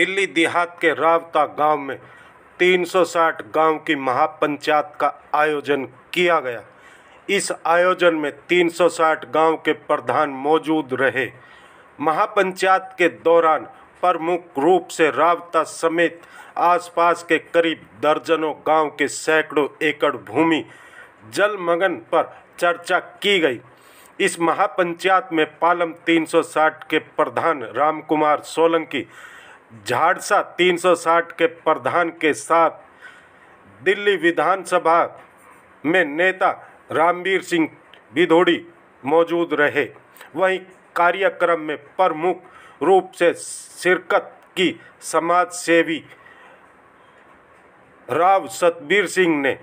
दिल्ली देहात के रावता गांव में 360 गांव की महापंचायत का आयोजन किया गया। इस आयोजन में 360 गांव के प्रधान मौजूद रहे। महापंचायत के दौरान प्रमुख रूप से रावता समेत आसपास के करीब दर्जनों गांव के सैकड़ों एकड़ भूमि जलमग्न पर चर्चा की गई। इस महापंचायत में पालम 360 के प्रधान रामकुमार सोलंकी, झाड़सा 360 के प्रधान के साथ दिल्ली विधानसभा में नेता रामवीर सिंह विधोड़ी मौजूद रहे। वहीं कार्यक्रम में प्रमुख रूप से शिरकत की समाज सेवी राव सतबीर सिंह ने।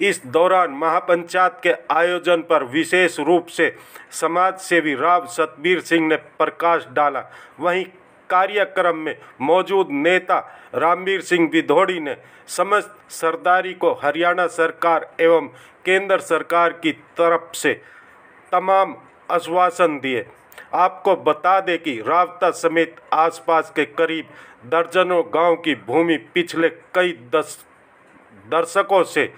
इस दौरान महापंचायत के आयोजन पर विशेष रूप से समाज सेवी राव सतबीर सिंह ने प्रकाश डाला। वहीं कार्यक्रम में मौजूद नेता रामवीर सिंह विधोड़ी ने समस्त सरदारी को हरियाणा सरकार एवं केंद्र सरकार की तरफ से तमाम आश्वासन दिए। आपको बता दें कि रावता समेत आसपास के करीब दर्जनों गांव की भूमि पिछले कई दशकों से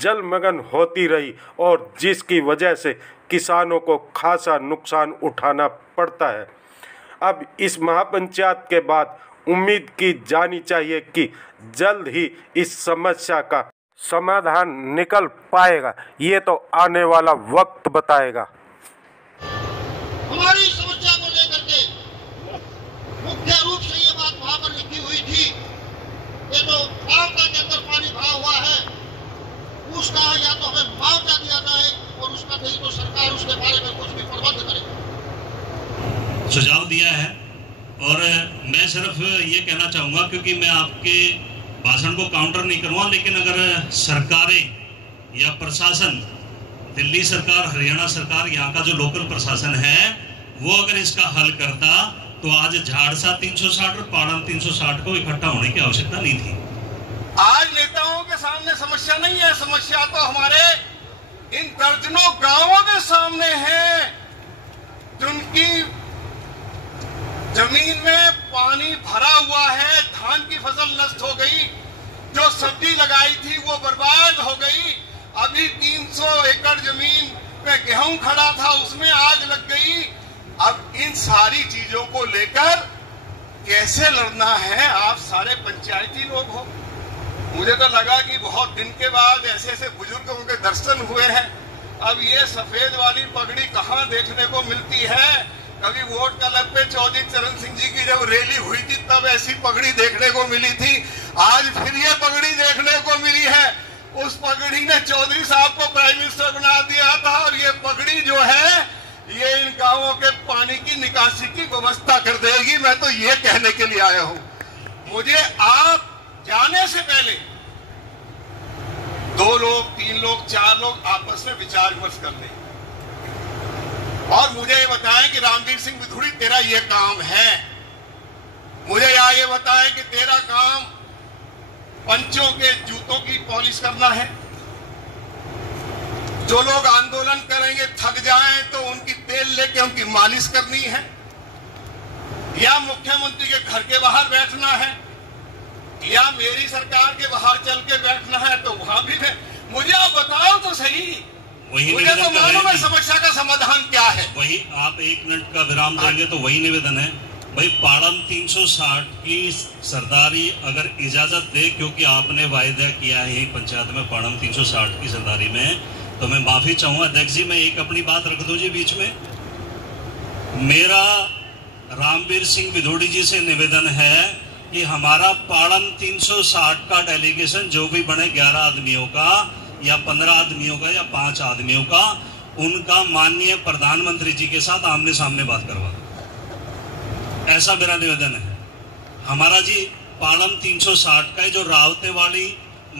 जलमग्न होती रही और जिसकी वजह से किसानों को खासा नुकसान उठाना पड़ता है। अब इस महापंचायत के बाद उम्मीद की जानी चाहिए कि जल्द ही इस समस्या का समाधान निकल पाएगा। ये तो आने वाला वक्त बताएगा। हमारी समस्या को लेकर के मुख्य रूप से ये बात वहां पर लिखी हुई थी कि जो रावता के अंदर पानी भरा हुआ है उसका या तो हमें मुआवजा दिया जाए और उसका नहीं तो सरकार उसके बारे में कुछ भी प्रबंध करे। सुझाव दिया है और मैं सिर्फ ये कहना चाहूँगा, क्योंकि मैं आपके भाषण को काउंटर नहीं करूँगा, लेकिन अगर सरकारें या प्रशासन, दिल्ली सरकार, हरियाणा सरकार, यहाँ का जो लोकल प्रशासन है, वो अगर इसका हल करता तो आज झाड़सा 360 और पाड़म 360 को इकट्ठा होने की आवश्यकता नहीं थी। आज नेताओं के सामने समस्या नहीं है, समस्या तो हमारे इन दर्जनों गांवों के सामने है जिनकी जमीन में पानी भरा हुआ है, धान की फसल नष्ट हो गई, जो सब्जी लगाई थी वो बर्बाद हो गई। अभी 300 एकड़ जमीन पे गेहूं खड़ा था, उसमें आग लग गई। अब इन सारी चीजों को लेकर कैसे लड़ना है? आप सारे पंचायती लोग हो। मुझे तो लगा कि बहुत दिन के बाद ऐसे ऐसे बुजुर्गों के दर्शन हुए हैं। अब ये सफेद वाली पगड़ी कहाँ देखने को मिलती है? कभी वोट क्लब पे चौधरी चरण सिंह जी की जब रैली हुई थी तब ऐसी पगड़ी देखने को मिली थी। आज फिर ये पगड़ी देखने को मिली है। उस पगड़ी ने चौधरी साहब को प्राइम मिनिस्टर बना दिया था और ये पगड़ी जो है ये इन गांवों के पानी की निकासी की व्यवस्था कर देगी। मैं तो ये कहने के लिए आया हूँ। मुझे आप जाने से पहले 2 लोग, 3 लोग, 4 लोग आपस में विचार विमर्श कर लें और मुझे ये बताएं कि रामवीर सिंह विधोड़ी तेरा ये काम है। मुझे ये बताएं कि तेरा काम पंचों के जूतों की पॉलिश करना है। जो लोग आंदोलन करेंगे थक जाएं तो उनकी तेल लेके उनकी मालिश करनी है, या मुख्यमंत्री के घर के बाहर बैठना है, या मेरी सरकार के बाहर चल के बैठना है। तो वहां भी मुझे आप बताओ तो सही, मुझे तो मालूम है समस्या का समाधान क्या है। वही आप 1 मिनट का विराम देंगे तो वही निवेदन है भाई, पाड़म 360 की सरदारी अगर इजाजत दे, क्योंकि आपने वायदा किया है पंचायत में पाड़म 360 की सरदारी में, तो मैं माफी चाहूंगा अध्यक्ष जी, मैं एक अपनी बात रख दूं जी बीच में। मेरा रामवीर सिंह विधोड़ी जी से निवेदन है कि हमारा पाड़म 360 का डेलीगेशन जो भी बने 11 आदमियों का या 15 आदमियों का या 5 आदमियों का, उनका माननीय प्रधानमंत्री जी के साथ आमने सामने बात करवा, ऐसा मेरा निवेदन है। हमारा जी पाड़म 360 का जो रावते वाली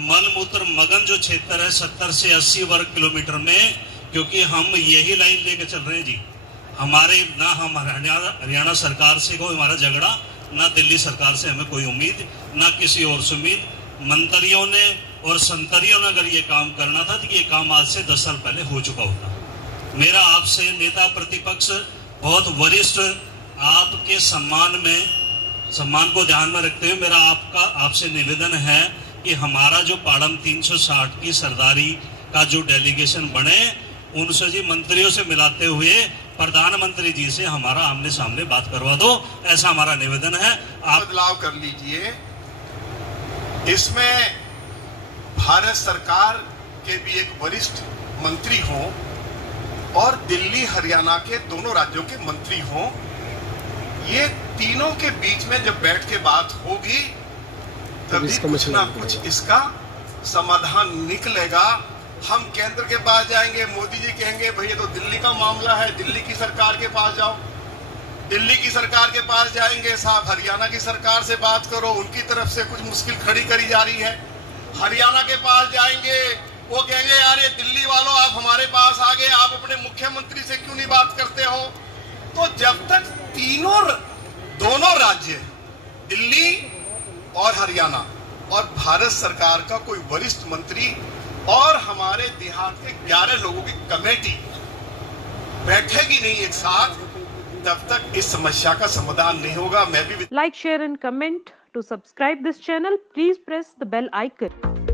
मलमूत्र मगन जो क्षेत्र है 70 से 80 वर्ग किलोमीटर में, क्योंकि हम यही लाइन लेके चल रहे हैं जी। हमारे ना हम हरियाणा सरकार से कोई हमारा झगड़ा, ना दिल्ली सरकार से हमें कोई उम्मीद, ना किसी और से उम्मीद। मंत्रियों ने और संतरियों ने अगर ये काम करना था तो ये काम आज से 10 साल पहले हो चुका होता। मेरा आपसे नेता प्रतिपक्ष बहुत वरिष्ठ आपके सम्मान में सम्मान को ध्यान में रखते हुए मेरा आपसे निवेदन है कि हमारा जो पाड़म 360 की सरदारी का जो डेलीगेशन बने, उनसे जी मंत्रियों से मिलाते हुए प्रधानमंत्री जी से हमारा आमने सामने बात करवा दो, ऐसा हमारा निवेदन है। आप बदलाव कर लीजिए। इसमें भारत सरकार के भी एक वरिष्ठ मंत्री हों और दिल्ली हरियाणा के दोनों राज्यों के मंत्री हों। ये तीनों के बीच में जब बैठ के बात होगी तभी कुछ ना कुछ इसका समाधान निकलेगा। हम केंद्र के पास जाएंगे, मोदी जी कहेंगे भैया तो दिल्ली का मामला है, दिल्ली की सरकार के पास जाओ। दिल्ली की सरकार के पास जाएंगे, साहब हरियाणा की सरकार से बात करो, उनकी तरफ से कुछ मुश्किल खड़ी करी जा रही है। हरियाणा के पास जाएंगे, वो कहेंगे यार ये दिल्ली वालों आप हमारे पास आ गए, आप अपने मुख्यमंत्री से क्यों नहीं बात करते हो। तो जब तक दोनों राज्य दिल्ली और हरियाणा और भारत सरकार का कोई वरिष्ठ मंत्री और हमारे देहात के 11 लोगों की कमेटी बैठेगी नहीं एक साथ, तब तक इस समस्या का समाधान नहीं होगा। मैं भी like, share and comment. To subscribe this channel, please press the bell icon.